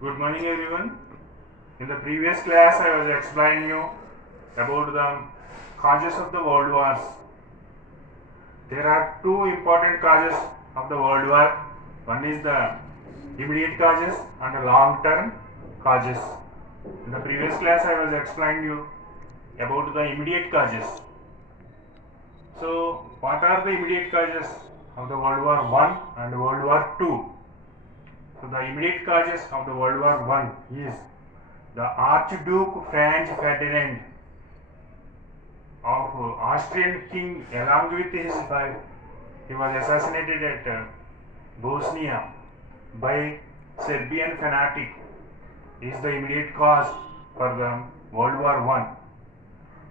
Good morning, everyone. In the previous class, I was explaining you about the causes of the world wars. There are two important causes of the world war. One is the immediate causes and the long-term causes. In the previous class, I was explaining you about the immediate causes. So, what are the immediate causes of the World War One and World War Two? So, the immediate causes of the World War One is the Archduke Franz Ferdinand of Austrian king along with his wife. He was assassinated at Bosnia by Serbian fanatic. Is the immediate cause for the World War One.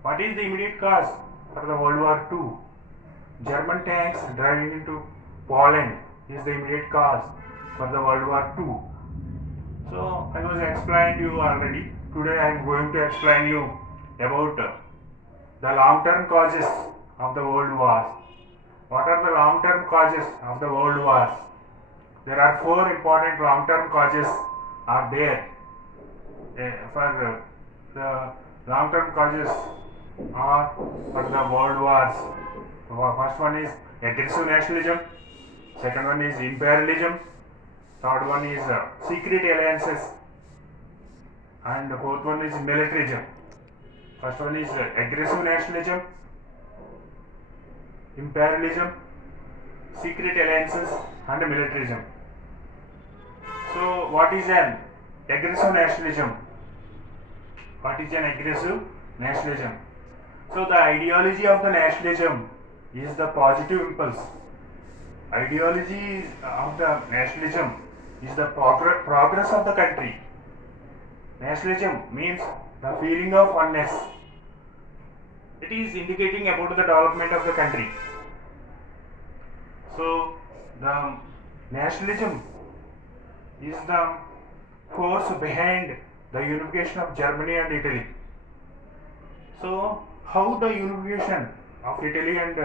What is the immediate cause for the World War Two? German tanks driving into Poland is the immediate cause for the World War Two. So I was explained you already. Today I am going to explain you about the long-term causes of the world wars. What are the long-term causes of the world wars? There are four important long-term causes are there. For the long-term causes are for the world wars. First one is aggressive nationalism. Second one is imperialism. Third one is secret alliances. And the fourth one is militarism. First one is aggressive nationalism, imperialism, secret alliances and militarism. So what is an aggressive nationalism? What is an aggressive nationalism? So the ideology of the nationalism is the positive impulse. Ideology of the nationalism is the progress of the country. Nationalism means the feeling of oneness. It is indicating about the development of the country. So the nationalism is the force behind the unification of Germany and Italy. So how the unification of Italy and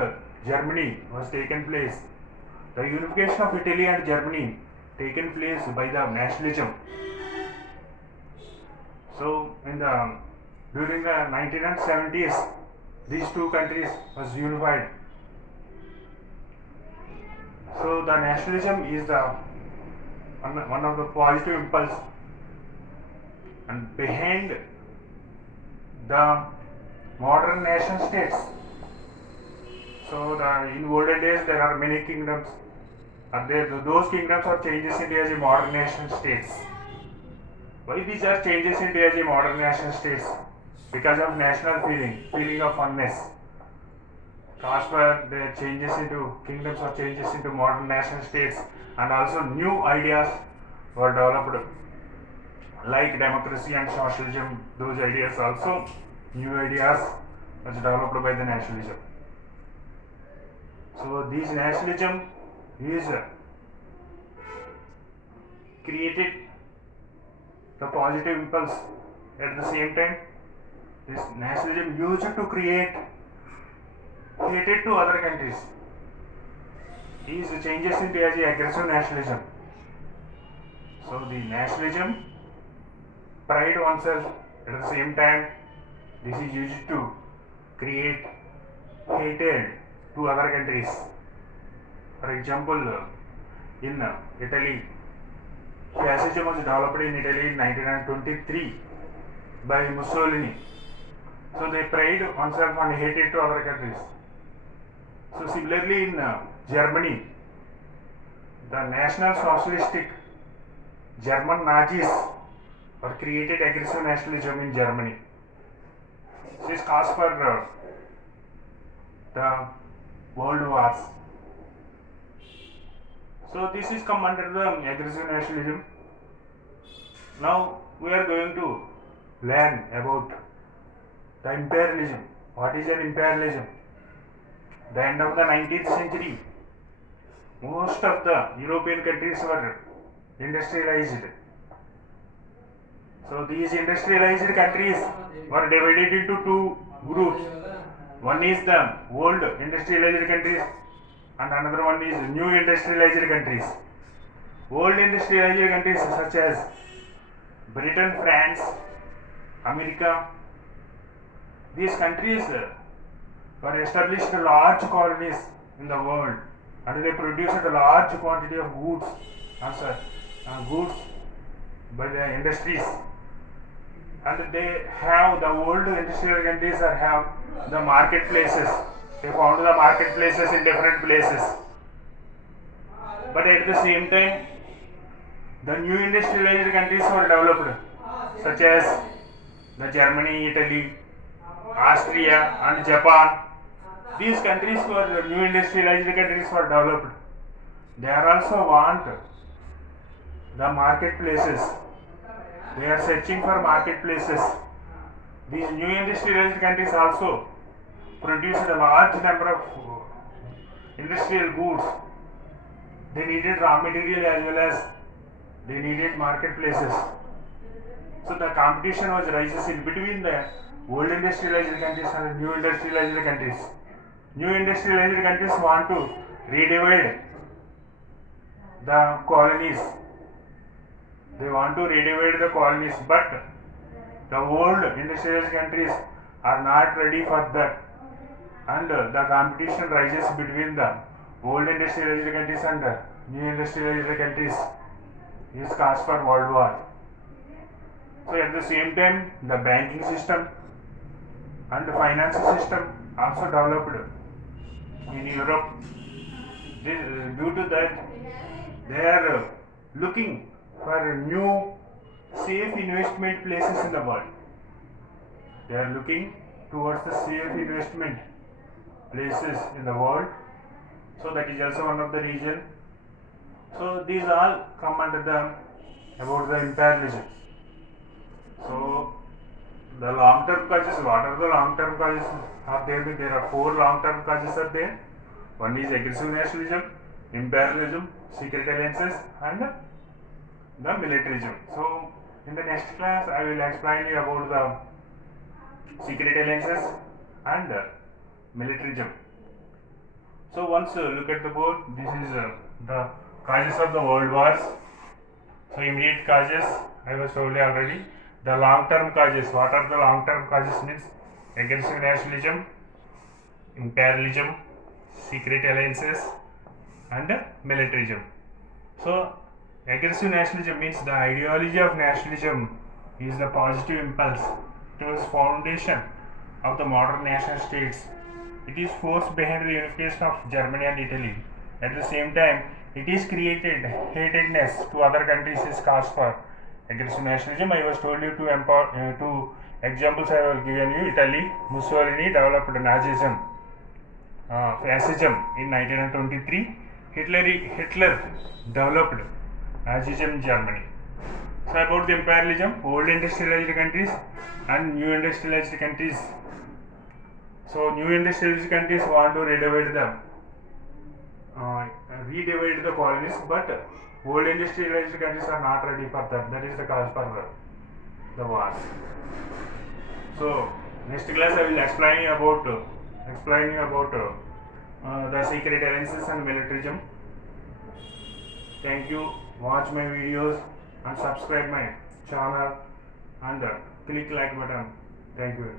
Germany was taken place? The unification of Italy and Germany taken place by the nationalism. So during the 1970s, these two countries was unified. So the nationalism is the one of the positive impulse, and behind the modern nation states. So in olden days there are many kingdoms, and those kingdoms are changes into as a modern nation states. Why these are changes into as a modern nation states? Because of national feeling of oneness. Cause for the changes into kingdoms or changes into modern nation states, and also new ideas were developed like democracy and socialism. Those ideas also, new ideas was developed by the nationalism. So this nationalism is created the positive impulse. At the same time, this nationalism used to create hatred to other countries. These changes into as a aggressive nationalism. So the nationalism pride oneself. At the same time, this is used to create hatred to other countries. For example, in Italy, fascism was developed in Italy in 1923 by Mussolini. So they pride oneself and hated to other countries. So similarly in Germany, the National Socialistic German Nazis were created aggressive nationalism in Germany. This is cause for the world wars. So this is come under the aggressive nationalism. Now we are going to learn about the imperialism. What is an imperialism? The end of the 19th century, most of the European countries were industrialized. So these industrialized countries were divided into two groups. One is the old industrialized countries and another one is new industrialized countries. Old industrialized countries such as Britain, France, America, these countries were established large colonies in the world, and they produced a large quantity of goods, goods by the industries, and they have the world industrial countries that have the marketplaces. They found the marketplaces in different places, but at the same time, the new industrialized countries were developed, such as the Germany, Italy, Austria, and Japan. These countries were the new industrialized countries were developed. They are also want the marketplaces. They are searching for marketplaces. These new industrialized countries also produced a large number of industrial goods. They needed raw material as well as they needed marketplaces. So the competition was rises in between the old industrialized countries and new industrialized countries. New industrialized countries want to redivide the colonies. They want to redivide the colonies, but the old industrialized countries are not ready for that, and the competition rises between the old industrialized countries and new industrialized countries is cause for world war. So at the same time, the banking system and the finance system also developed in Europe. Due to that, they are looking for new safe investment places in the world. They are looking towards the safe investment places in the world. So that is also one of the reason. So these all come under the about the imperialism. So the long-term causes. What are the long-term causes? There are 4 long-term causes are there. One is aggressive nationalism, imperialism, secret alliances, and the militarism. So in the next class, I will explain you about the secret alliances and militarism. So once look at the board, this is the causes of the world wars. So immediate causes, I was told you already. The long-term causes. What are the long-term causes? Means aggressive nationalism, imperialism, secret alliances, and militarism. So aggressive nationalism means the ideology of nationalism is the positive impulse. It was foundation of the modern nation states. It is force behind the unification of Germany and Italy. At the same time, it is created hatedness to other countries is cause for aggressive nationalism. I was told you two examples I was given you. Italy, Mussolini developed Nazism, fascism in 1923. Hitler developed Nazism in Germany. So about the imperialism, old industrialized countries and new industrialized countries. So new industrialized countries want to redivide the colonies, but old industrialized countries are not ready for that. That is the cause for the wars. So next class I will explain you about the secret alliances and militarism. Thank you. Watch my videos and subscribe my channel and click like button. Thank you.